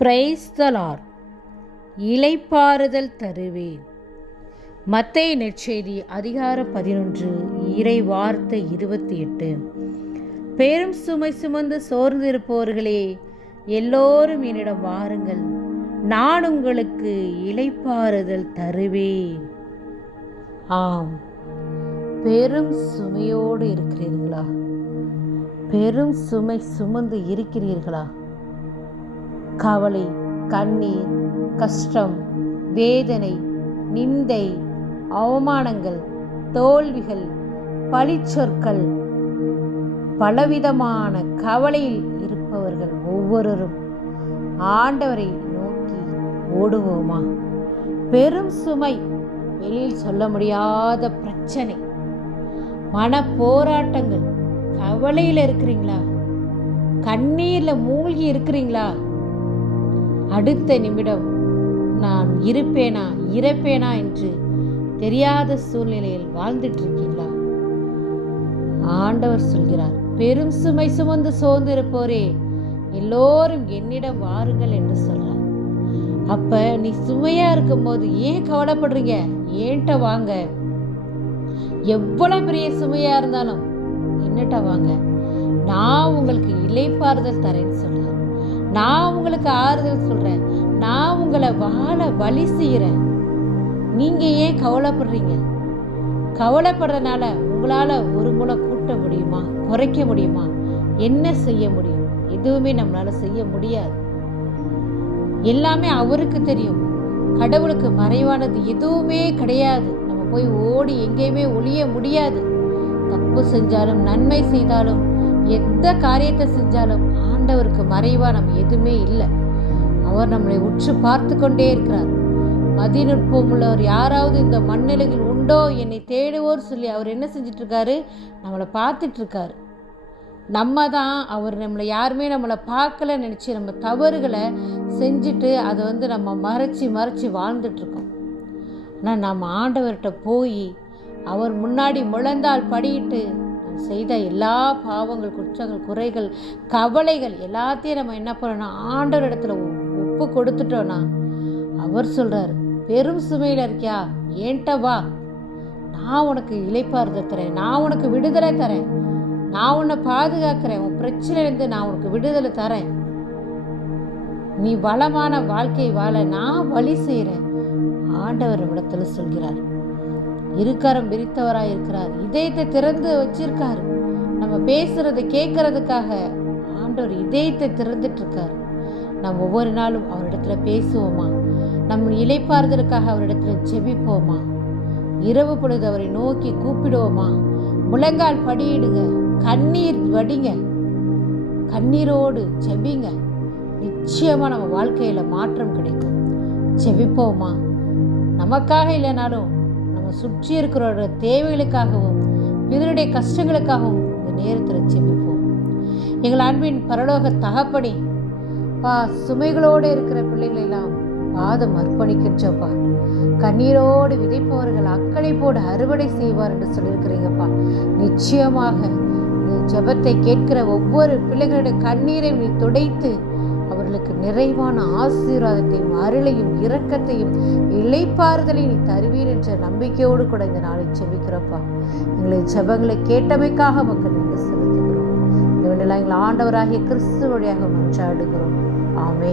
பிரைஸ்தலார் இலைப்பாறுதல் தருவேன். மத்திய நெற்செய்தி அதிகார பதினொன்று இறை வார்த்தை இருபத்தி எட்டு பெரும் சுமை சுமந்து சோர்ந்திருப்பவர்களே எல்லோரும் என்னிடம் வாருங்கள். நான் உங்களுக்கு இலைப்பாறுதல் தருவேன். ஆம். பெரும் சுமையோடு இருக்கிறீர்களா? பெரும் சுமை சுமந்து இருக்கிறீர்களா? கவலை கண்ணீர் கஷ்டம் வேதனை நிந்தை அவமானங்கள் தோல்விகள் பழிச்சொற்கள் பலவிதமான கவலையில் இருப்பவர்கள் ஒவ்வொருவரும் ஆண்டவரை நோக்கி ஓடுவோமா? பெரும் சுமை வெளியில் சொல்ல முடியாத பிரச்சனை. மன போராட்டங்கள் கவலையில் இருக்கிறீங்களா? கண்ணீரில் மூழ்கி இருக்கிறீங்களா? அடுத்த நிமிடம் நான் இருப்பேனா இறப்பேனா என்று தெரியாத சூழ்நிலையில் வாழ்ந்துட்டு இருக்கீங்களா ஆண்டவர் சொல்கிறார் பெரும் சுமை சுமந்து சோர்ந்திருப்போரே எல்லோரும் என்னிடம் வாருங்கள் என்று சொல்றார். அப்ப நீ சுமையா இருக்கும்போது ஏன் கவலைப்படுறீங்க? ஏன்ட்ட வாங்க. எவ்வளவு பெரிய சுமையா இருந்தாலும் என்னட்ட வாங்க. நான் உங்களுக்கு இலைப்பாறுதல் தரேன்னு சொல்றேன் நான் உங்களுக்கு ஆறுதல் சொல்றேன். நான் உங்களை வாழ வழி செய்கிறேன் நீங்க ஏன் கவலைப்படுறீங்க? கவலைப்படுறதுனால உங்களால ஒரு முளை கூட்ட முடியுமா? குறைக்க முடியுமா? என்ன செய்ய முடியும்? எதுவுமே நம்மளால செய்ய முடியாது. எல்லாமே அவருக்கு தெரியும். கடவுளுக்கு மறைவானது எதுவுமே கிடையாது. நம்ம போய் ஓடி எங்கேயுமே ஒளிய முடியாது. தப்பு செஞ்சாலும் நன்மை செய்தாலும் எந்த காரியத்தை செஞ்சாலும் ஆண்டவருக்கு மறைவா நம்ம எதுவுமே இல்லை. அவர் நம்மளை உற்று பார்த்து கொண்டே இருக்கிறார். மதிநுட்பம் உள்ளவர் யாராவது இந்த மண்ணிலையில் உண்டோ? என்னை தேடுவோர் சொல்லி அவர் என்ன செஞ்சிட்டு இருக்காரு நம்மளை பார்த்துட்டு இருக்காரு நம்ம தான் அவர் நம்மளை யாருமே நம்மளை பார்க்கல நினச்சி நம்ம தவறுகளை செஞ்சுட்டு அதை வந்து நம்ம மறைச்சி மறைச்சி வாழ்ந்துட்டுருக்கோம் ஆனால் நம்ம ஆண்டவர்கிட்ட போய் அவர் முன்னாடி முழந்தால் படியிட்டு செய்த எல்லா பாவங்கள் குற்றங்கள் குறைகள் கவலைகள் எல்லாத்தையும் நம்ம என்ன பண்ணணும் ஆண்டவர் இடத்துல ஒப்பு கொடுத்துட்டோன்னா அவர் சொல்கிறார் பெரும் சுமையில் இருக்கியா? ஏன்ட்ட வா. நான் உனக்கு இலைப்பாறுதல் தரேன். நான் உனக்கு விடுதலை தரேன். நான் உன்னை பாதுகாக்கிறேன். உன் பிரச்சனையிலேருந்து நான் உனக்கு விடுதலை தரேன். நீ வளமான வாழ்க்கை வாழ நான் வழி செய்கிறேன் ஆண்டவர் இடத்துல சொல்கிறார். இருக்கரம் விரித்தவராக இருக்கிறார். இதயத்தை திறந்து வச்சிருக்காரு. நம்ம பேசுறதை கேட்கறதுக்காக ஆண்டவர் இதயத்தை திறந்துட்டு இருக்காரு நம்ம ஒவ்வொரு நாளும் அவரிடத்துல பேசுவோமா? நம்ம இலைப்பாறுதலுக்காக அவரிடத்துல ஜெபிப்போமா? இரவு பொழுது அவரை நோக்கி கூப்பிடுவோமா? முழங்கால் படியிடுங்க கண்ணீர் வடிங்க கண்ணீரோடு செபிங்க நிச்சயமாக நம்ம வாழ்க்கையில் மாற்றம் கிடைக்கும். செபிப்போமா நமக்காக இல்லைனாலும் நம்ம சுற்றி இருக்கிறோட தேவைகளுக்காகவும் பிறருடைய கஷ்டங்களுக்காகவும் இந்த நேரத்தில் செபிப்போம் எங்கள் அன்பின் பரலோக தகப்படி பா சுமைகளோடு இருக்கிற பிள்ளைகளெல்லாம் பாதம் அர்ப்பணிக்கின்றப்பா கண்ணீரோடு விதைப்பவர்கள் அக்கறை போடு அறுவடை செய்வார் என்று சொல்லியிருக்கிறீங்கப்பா. நிச்சயமாக இந்த ஜெபத்தை கேட்கிற ஒவ்வொரு பிள்ளைகளுடைய கண்ணீரை நீ துடைத்து அவர்களுக்கு நிறைவான ஆசீர்வாதத்தையும் அருளையும் இரக்கத்தையும் இலைப்பாறுதலை நீ தருவீர் என்ற நம்பிக்கையோடு கூட இந்த நாளை செபிக்கிறப்பா எங்களை ஜெபங்களை கேட்டமைக்காக மக்கள் நன்றி செலுத்துகிறோம். இந்த வேளையில் எங்கள் ஆண்டவராகிய கிறிஸ்து வழியாக மன்றாடுகிறோம் ஆமே